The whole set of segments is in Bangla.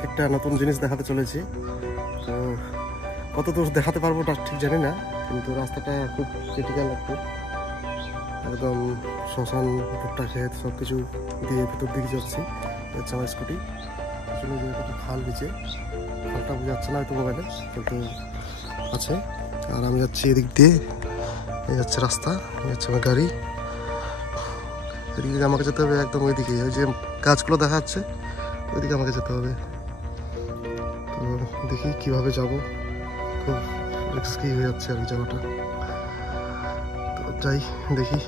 আজকে একটা নতুন জিনিস দেখাতে চলেছি। তো কত দূর দেখাতে পারবো তা ঠিক জানি না, কিন্তু রাস্তাটা খুব ক্রিটিক্যাল, একদম শ্মশান, ভুট্টা ক্ষেত সব কিছু দিয়ে ভেতর দিকে যাচ্ছি। হচ্ছে আমার স্কুটি, আসলে যে একটা খাল নিচে, খালটা বোঝা যাচ্ছে না হয়তো মোবাইলে, কিন্তু আছে। আর আমি যাচ্ছি এদিক দিয়ে, এই যাচ্ছে রাস্তা, এই যাচ্ছে আমার গাড়ি। এদিকে আমাকে যেতে হবে একদম ওইদিকে, ওই যে গাছগুলো দেখা যাচ্ছে ওইদিকে আমাকে যেতে হবে। তো দেখি কিভাবে যাব, খুব রিস্কি হয়ে যাচ্ছে আর কি যাওয়াটা। তো যাই দেখি।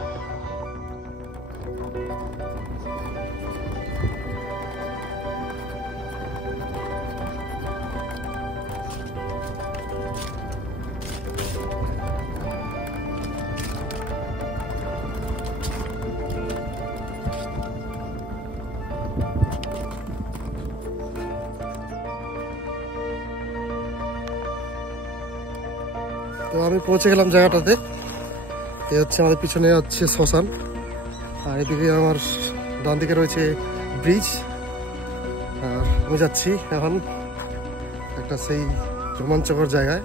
তো আমি পৌঁছে গেলাম জায়গাটাতে। এই হচ্ছে আমাদের পিছনে হচ্ছে শ্মশান, আর এদিকে আমার ডান দিকে রয়েছে ব্রিজ। আর আমি যাচ্ছি এখন একটা সেই রোমাঞ্চকর জায়গায়।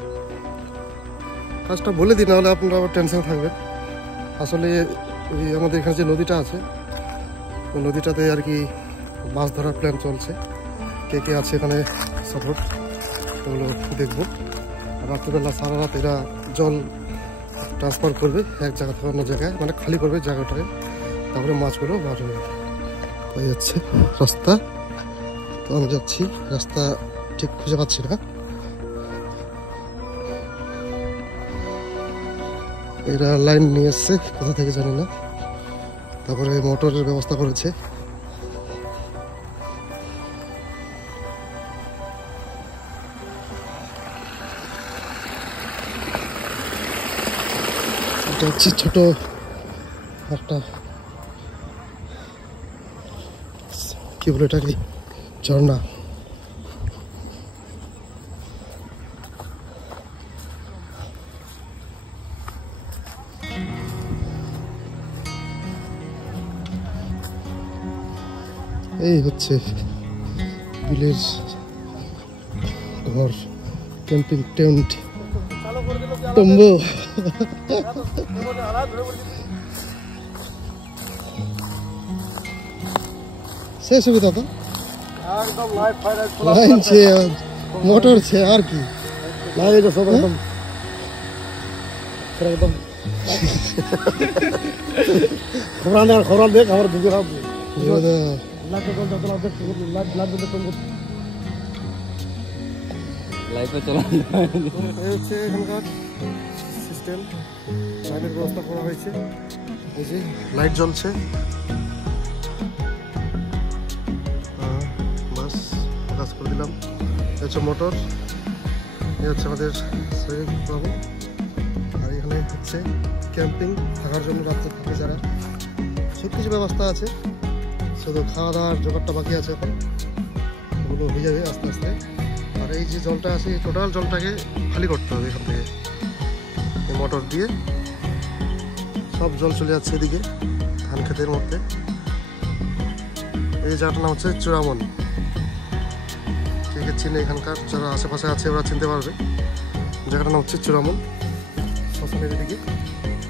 কাজটা বলে দিই, নাহলে আপনারা আবার টেনশন থাকবেন। আসলে ওই আমাদের এখানে যে নদীটা আছে, ওই নদীটাতে আর কি মাছ ধরার প্ল্যান চলছে। কে কে আছে এখানে সাপোর্ট, ওগুলো দেখবো। আর রাত্রিবেলা সারা রাত এরা জল ট্রান্সফার করবে এক জায়গা থেকে অন্য জায়গায়, মানে খালি করবে জায়গাটাকে, তারপরে মাছগুলো বার হবে। এই যাচ্ছে রাস্তা, তো আমি যাচ্ছি, রাস্তা ঠিক খুঁজে পাচ্ছি না। এরা লাইন নিয়ে এসছে কোথা থেকে জানি না, তারপরে মোটরের ব্যবস্থা করেছে। এটা হচ্ছে ছোট একটা, কি বলে এটাকে, ঝর্ণা। এই হচ্ছে বিলের ঘর, ক্যাম্পিং টেন্ট, তম্বু। শেষ হবে দাদা, লাইন ছে, মোটর ছে, আর কি লাগে সব একদম একদম। খবর দেখ আমার দুটো লাইফে চলানো হচ্ছে এখানকার সিস্টেম। লাইটের ব্যবস্থা করা হয়েছে, এই যে লাইট জ্বলছে। বাস কাজ করে দিলাম। এই হচ্ছে মোটর, এই হচ্ছে আমাদের সৈয়দ বাবু। আর এখানে হচ্ছে ক্যাম্পিং, থাকার জন্য রাত্রে থাকে যারা, সব কিছু ব্যবস্থা আছে, শুধু খাওয়া দাওয়ার জোগাড়টা বাকি আছে এখন, ওগুলো হয়ে যাবে আস্তে আস্তে। আর এই যে জলটা আছে, এই টোটাল জলটাকে খালি করতে হবে এখান থেকে, এই মোটর দিয়ে সব জল চলে যাচ্ছে এদিকে ধান ক্ষেতের মধ্যে। এই জায়গাটার নাম হচ্ছে চূড়ামন। ঠিক আছে, চিনে এখানকার যারা আশেপাশে আছে ওরা চিনতে পারবে। জায়গাটার নাম হচ্ছে চূড়ামন, শ্মশানের এদিকে,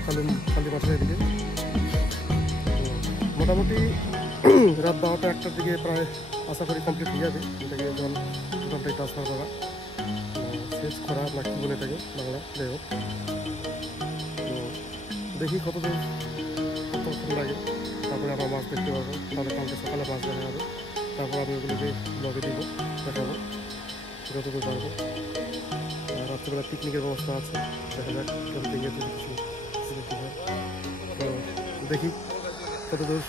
খালি মাঠের এদিকে। মোটামুটি রাত 12টা-1টার দিকে প্রায় আশা করি কমপ্লিট হয়ে যাবে। এটাকে জল টোটালটাই ট্রান্সফার করা, সেচ করা না কি বলে এটাকে বাংলা, যাই হোক। তো দেখি কতক্ষণ লাগে, তারপরে আমরা মাছ দেখতে পারবো। তাহলে কালকে সকালে মাছ দেখা যাবে, তারপর আমি ওগুলোকে ব্লগে দিব, দেখাবো যতদূর পারবো। রাত্রেবেলা পিকনিকের ব্যবস্থা আছে, দেখা যাক ক্যাম্পিংয়ের যদি কিছু হয়। তো দেখি কতদূর।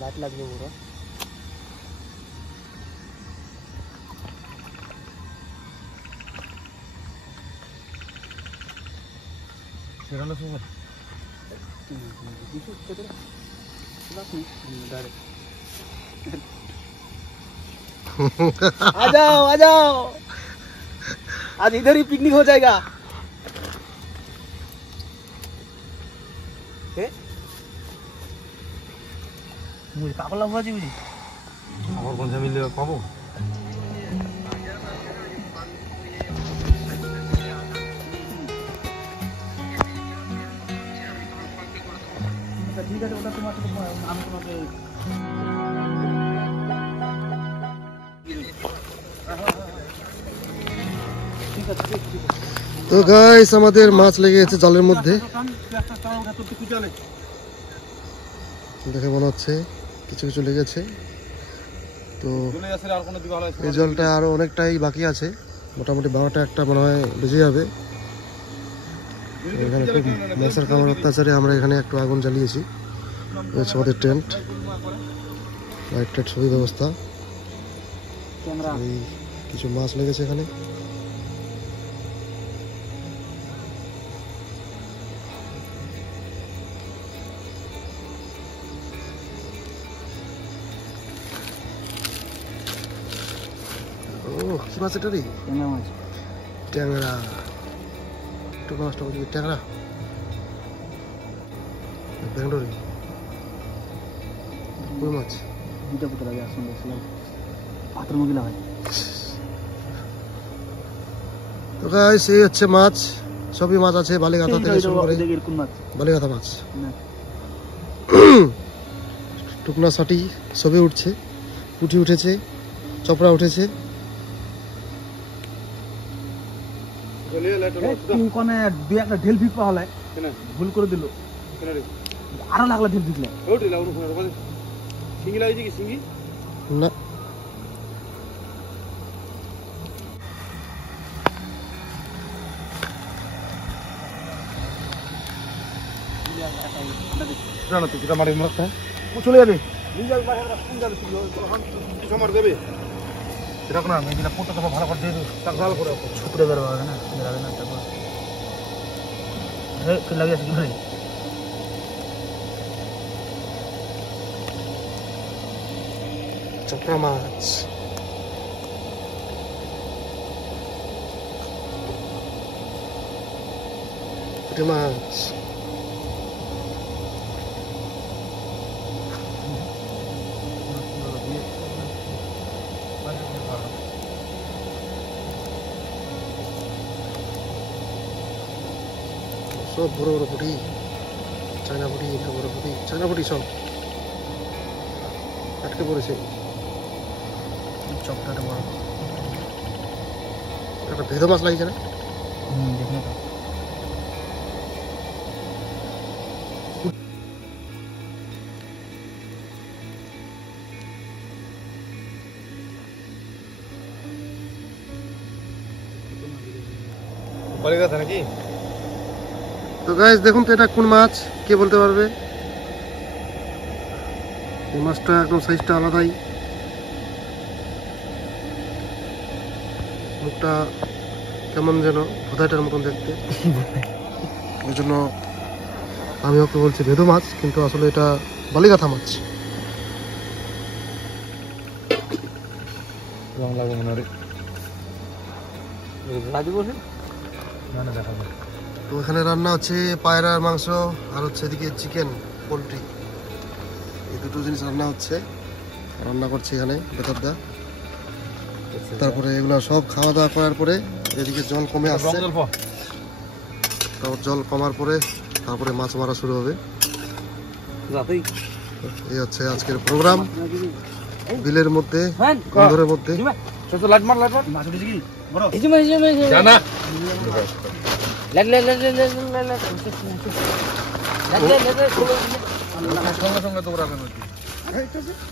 লাইট লাগবে পুরো, সেখানে সময় आ जाओ आज इधर ही पिकनिक हो जाएगा। কাপড় লাভ আছে বুঝি আমার কোন মিলে পাবো ঠিক আছে ওটা তোমার সাথে আমি তোমাকে তো গাইস আমাদের মাছ লেগে গেছে জালের মধ্যে, দেখে মনে হচ্ছে কিছু কিছু লেগেছে। তো এই জলটা আরো অনেকটাই বাকি আছে, মোটামুটি 12টা একটা মনে হয় বেজে যাবে। এখানে খুব মশার কামড় অত্যাচারে আমরা এখানে একটু আগুন জ্বালিয়েছি। হচ্ছে আমাদের টেন্ট, লাইট টাইট সবই ব্যবস্থা। এই কিছু মাছ লেগেছে এখানে। ও কি মাছ এটা রে? ট্যাংরা মাছ। ট্যাংরা, একটু নষ্ট করে দিবি। ট্যাংরা ব্যাঙ্গলোরি কই মাছ দুটা পুত্র লাগে আসুন দেখছিলাম পাত্র মগিলা হয়। তো গাইস এই হচ্ছে মাছ, সবই মাছ আছে, বালিগাথা থেকে শুরু করে কোন মাছ? বালিগাথা মাছ, না টুকনা সাটি সবই উঠছে, পুঁটি উঠেছে, চপড়া উঠেছে। কোনে দুই একটা ঢেল ফিক পাওয়া হলে ভুল করে দিল আরো লাগলা ঢেল ফিকলে সিঙ্গি লাগছে কি সিঙ্গি না। চলে যাবে দেবে সেরকম না, মেয়েটা পোটা তোমার ভালো করে দিয়ে দেবো, তার ভালো করে ছুটে বেরোবে না বেরোবে না তারপর লাগে কি ভাই চপড়া মাছ, পুঁটি মাছ, সব বড় বড় পুঁটি, চায়না পুঁটি, এটা বড় পুঁটি, চায়না পুঁটি সব আটকে পড়েছে। চপটাটা বড় একটা ভেদো মাছ লাগছে না? দেখলে তো বালিগাথা নাকি? তো গাইস দেখুন তো এটা কোন মাছ, কে বলতে পারবে? এই মাছটা একদম সাইজটা আলাদাই, মুখটা কেমন যেন ভোদাইটার মতন দেখতে, ওই জন্য আমি ওকে বলছি ভেদো মাছ, কিন্তু আসলে এটা বালিগাথা মাছ। রং লাগবে মনে হয় রাজু বসে না না দেখা যায়। তো এখানে রান্না হচ্ছে পায়রার মাংস আর হচ্ছে এদিকে চিকেন, পোলট্রি, এই দুটো জিনিস রান্না হচ্ছে, রান্না করছে এখানে বেতারদা। তারপরে এগুলো সব খাওয়া দাওয়া করার পরে এদিকে জল কমে আসছে, তারপর জল কমার পরে তারপরে মাছ মারা শুরু হবে। এই হচ্ছে আজকের প্রোগ্রাম, বিলের মধ্যে, বন্দরের মধ্যে।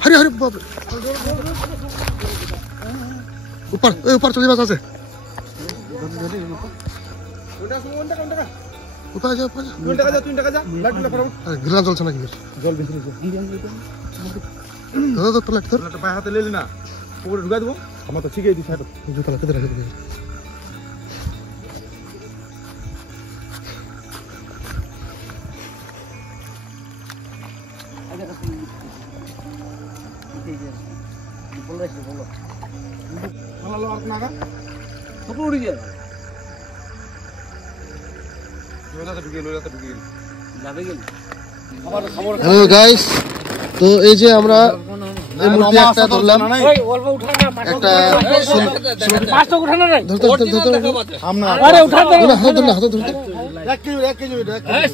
হরে হরে বাপরে, উপর উপর চলে মাছ আছে, কোথায় যাও? ঘিরা চলছে নাকি? জল বেশি দাদা তো লাগতো পায়ে হাতে লেলি না, পুকুরে ঢুকাই দেবো। আমার তো ঠিকই দিচ্ছে জুতা লাগতে রাখে দেবে। হ্যালো গাইস, তো এই যে আমরা এই মুহূর্তে একটা ধরলাম, একটা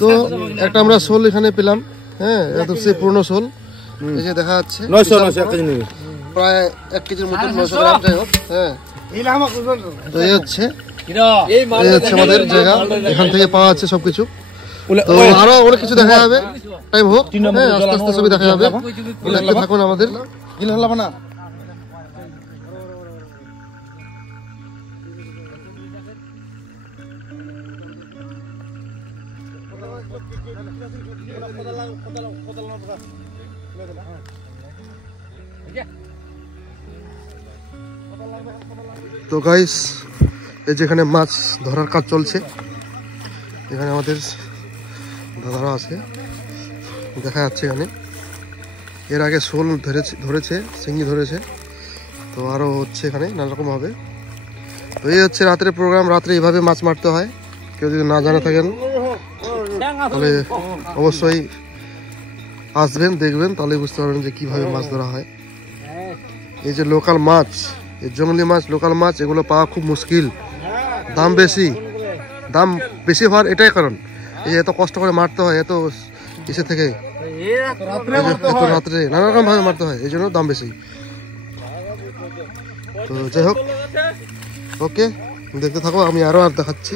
তো একটা আমরা শোল এখানে পেলাম। হ্যাঁ, একদম সেই পুরনো শোল, এই যে দেখা যাচ্ছে প্রায় 1 কেজির মতো, 900 গ্রাম। যাই হোক, হ্যাঁ, তো এই হচ্ছে আমাদের জায়গা, এখান থেকে পাওয়া যাচ্ছে সবকিছু। তো আরো অনেক কিছু দেখা যাবে, টাইম হোক, আস্তে আস্তে সবই দেখা যাবে। দেখতে থাকুন আমাদের। তো গাইস, এই যেখানে মাছ ধরার কাজ চলছে, এখানে আমাদের দাদারা আছে, দেখা যাচ্ছে এখানে। এর আগে শোল ধরেছে, শিঙি ধরেছে, তো আরও হচ্ছে এখানে নানারকম হবে। তো এই হচ্ছে রাতের প্রোগ্রাম, রাত্রে এইভাবে মাছ মারতে হয়। কেউ যদি না জানা থাকেন তাহলে অবশ্যই আসবেন, দেখবেন, তাহলে বুঝতে পারবেন যে কীভাবে মাছ ধরা হয়। এই যে লোকাল মাছ, এই জঙ্গলি মাছ, লোকাল মাছ, এগুলো পাওয়া খুব মুশকিল, দাম বেশি হওয়ার এটাই কারণ। এই এত কষ্ট করে মারতে হয়, এত ইসে থেকে রাত্রে নানা রকম ভাবে মারতে হয়, এই জন্য দাম বেশি। তো যাই হোক, ওকে, দেখতে থাকো, আমি আরো দেখাচ্ছি।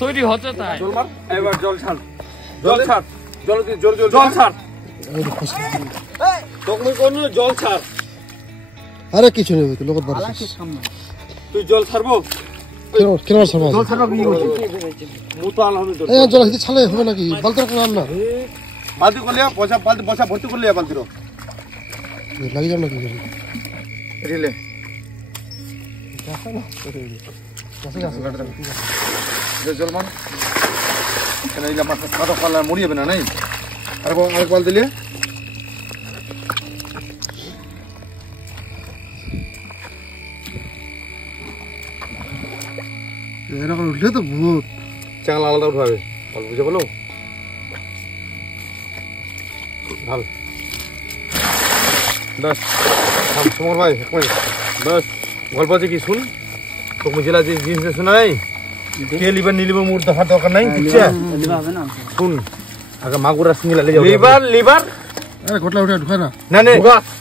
তৈরি হচ্ছে তাই। আরে কিছু নেই, লোক তুই জল ছাড়বো, কেন ছাড়বো? জল ছাড়লে হবে নাকি? বালতি রাখলাম না, বালতি করলে বসা ভর্তি করলে বালতির লাগিয়ে যাও নাকি? জল মান মাছ সাদা পাল্লা মরি যাবে না, নাই আরেক বাল দিলে এরকম উঠলে তো ভূত চাংলা আলাদা উঠাবে, বুঝে বলো ভালো। বাস সমর ভাই, বাস গল্প আছে কি শুন, তোকে জেলা যে জিনিস শোনা নাই, কে লিবার নিলিবার মুড দেখার দরকার নাই, শুন আগে মাগুর আর সিঙ্গি লাগে লিবার আরে ঘটলা উঠে ঢুকে না, না না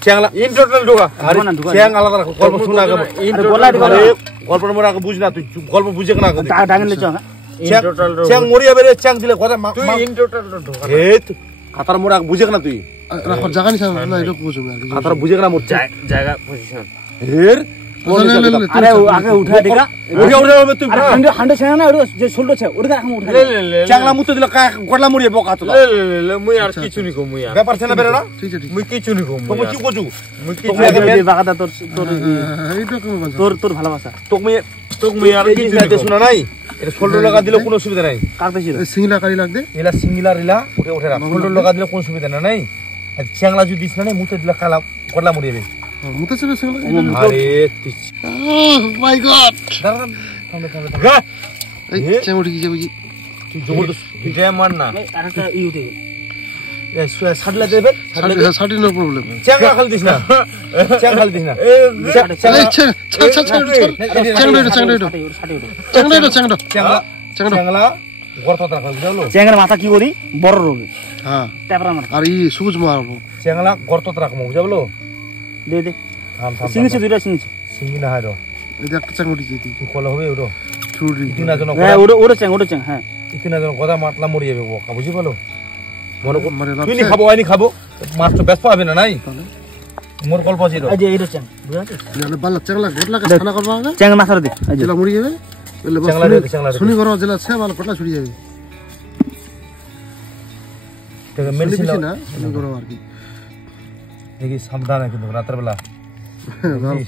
চ্যাংলা ইন টোটাল ঢোকা, আরে চ্যাং আলাদা রাখো, গল্প শুন আগে, গল্পের মোড় আগে বুঝ না, তুই গল্প বুঝে না, চ্যাং মরি যাবে রে, চ্যাং দিলে কথা ইন টোটাল ঢোকা, এ কাতার মোড় আগে বুঝে না, তুই জায়গা নিস না, এটা বুঝবো আর কাতার বুঝে না, মোর জায়গা পজিশন এর আরে আগে উঠা দেখা উঠে হবে, তুই হান্ডে ছেনা না, যে ষোলটা ছে ওটা এখন উঠা চ্যাংলা মুতে দিলে গড়লা মরি যাবে, কাতলা মুই আর কিছু নি কো, মুই আর ব্যাপার ছেনা বেরে না, ঠিক আছে, মুই কিছু নি কো, তুমি কি কইছু, মুই তোর বাগাদা তোর ভালোবাসা মুই আর কিছু নি শোনা নাই, এটা 16 টাকা দিলে কোনো অসুবিধা নাই, কার বেশি সিংলা কারি লাগবে, এলা সিঙ্গিলা রিলা উঠে রাখ, 16 টাকা দিলে কোনো সুবিধা নাই, আর চ্যাংলা যদি দিস না মুতে দিলে কালা গড়লা মরি যাবে, মুতে ছিল সিংলা। আরে মাই গড, গা এই চেং উঠে গিয়ে বুঝি তুই জবরদস্ত জয় মার না, আরেকটা ই উঠে সাডলা দেবে, সাড়ে নো প্রবলেম। চ্যাংলা খালি দিস না, চ্যাং খালি দিস না, চ্যাংলা গর্ত রাখা বুঝলো, চ্যাংের মাথা কি করি বড় রোগে, হ্যাঁ, ট্যাপরা মার আর ই সবুজ মারবো, চ্যাংলা গর্ত রাখবো বুঝলো, দে দে থাম থাম সিংছে দুইটা সিংছে সিঙ্গি না হয়, এই যে একটা চেং উঠে গিয়ে তুই কল হবে ওটা ছুরি ইতিনা জন, হ্যাঁ ওটা চ্যাং হ্যাঁ, ইতিনা জন গদা মাতলা মরি যাবে, বোকা বুঝি বলো, মনে মানে তুই নি খাবো আইনি খাবো, মাছ তো ব্যস্ত হবে না, নাই মোর গল্প ছিল, এই যে এইটা চ্যাং বুঝাতে মানে বালা চেংলা গোটলাকে খানা করবা আগে চ্যাং মাথা দে, এই যে জেলা মরি যাবে, বলে চেংলা দে, চেংলা দে, শুনি করো জেলা ছে বালা পটলা ছুড়ি যাবে, ঠিক মেডিসিন না শুনি করো আর কি, দেখি সাবধানে কিন্তু রাতের বেলা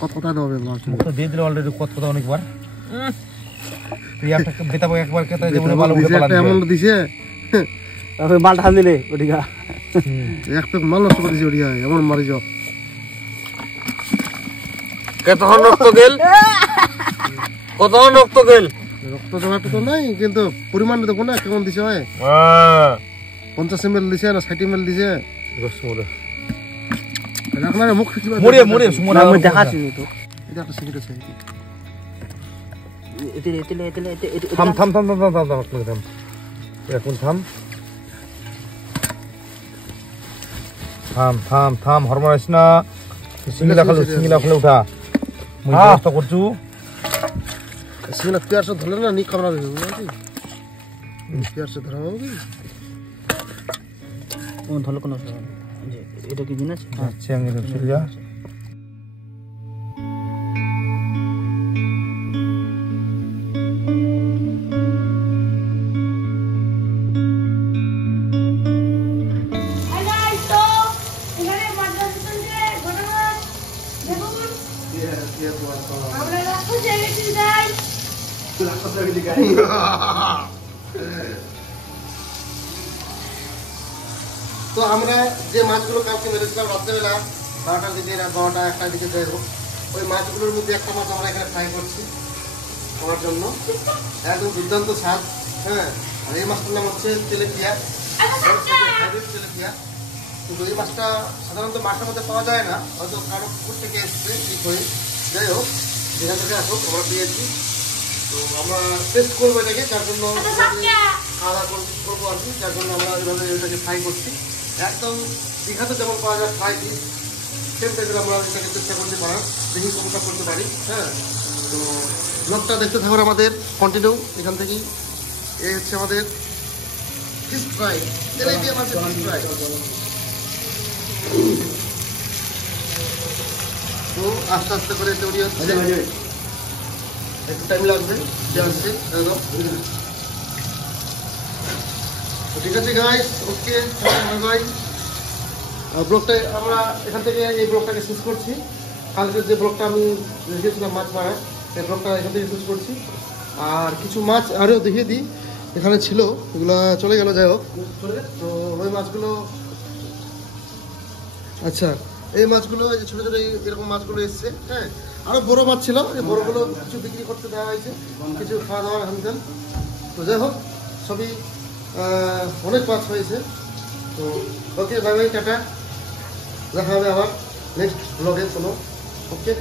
কথা দাও হবে লাস্ট মুখ তো দিয়ে দিলে অলরেডি কথা অনেকবার, তুই একটা বেতাবো একবার কেটে যেমন ভালো করে পালা এমন দিছে তারপরে মাল ঢাল দিলে ওদিকে এক পেক মাল নষ্ট করে দিছে ওড়িয়া এমন মারি যাও কতক্ষণ রক্ত গেল কতক্ষণ রক্ত গেল রক্ত জমাটা তো নাই কিন্তু পরিমাণটা দেখো না কেমন দিছে হয় 50 ml দিছে না 60 ml দিছে আপনার মুখ মোরে মোরে সুমন আমি দেখাচ্ছি তো এটা একটা সিগারেট আছে থাম থাম থাম থাম থাম থাম থাম এখন থাম থাম থাম থাম হরমোনাস না সিঙ্গিলা খালে উঠা মুই কষ্ট করছু সিগারেট প্যার সে ধরলে না নি কামড়া দেবে বুঝলি প্যার সে ধরা হবে ও ধরলে কোন এটা কি জিনিস আচ্ছা আমি চলে যা তো আমরা যে মাছগুলো কালকে মেরেছিলাম রাত্রেবেলা 12টার দিকে 12টা 1টার দিকে যাই হোক ওই মাছগুলোর মধ্যে একটা মাছ আমরা এখানে ফ্রাই করছি খাওয়ার জন্য একদম দুর্দান্ত স্বাদ হ্যাঁ আর এই মাছটার নাম হচ্ছে তেলেপিয়া তেলেপিয়া কিন্তু এই মাছটা সাধারণত মাছের মধ্যে পাওয়া যায় না হয়তো কারো পুকুর থেকে এসছে ঠিক হয়ে যাই হোক যেখান থেকে আসুক আমরা পেয়েছি তো আমরা টেস্ট করবো এটাকে যার জন্য খাওয়া দাওয়া করবো আর কি যার জন্য আমরা এইভাবে এটাকে ফ্রাই করছি একদম দীঘাতে যেমন পাওয়া যায় ফ্রাই পিস সেম টাইপের আমরা এটাকে চেষ্টা করতে পারি দেখি কতটা করতে পারি হ্যাঁ তো ব্লগটা দেখতে থাকুন আমাদের কন্টিনিউ এখান থেকেই এই হচ্ছে আমাদের ফিশ ফ্রাই তেলেপিয়া মাছের ফিশ ফ্রাই তো আস্তে আস্তে করে তৈরি হচ্ছে একটু টাইম লাগবে যে আসছে একদম ঠিক আছে গাইস ওকে বাই ব্লগটা আমরা এখান থেকে এই ব্লগটাকে শেষ করছি কালকের যে ব্লগটা আমি রেখেছিলাম মাছ মারা এই ব্লগটা এখান থেকে শেষ করছি আর কিছু মাছ আরও দেখিয়ে দিই এখানে ছিল এগুলো চলে গেল যাই হোক তো ওই মাছগুলো আচ্ছা এই মাছগুলো এই যে ছোটো ছোটো এরকম মাছগুলো এসছে হ্যাঁ আরও বড়ো মাছ ছিল এই বড়োগুলো কিছু বিক্রি করতে দেওয়া হয়েছে কিছু খাওয়া দাওয়ার হানতেন তো যাই হোক সবই অনেক মাছ হয়েছে তো ওকে বাই বাই টাটা দেখা হবে আবার নেক্সট ব্লগে কোনো ওকে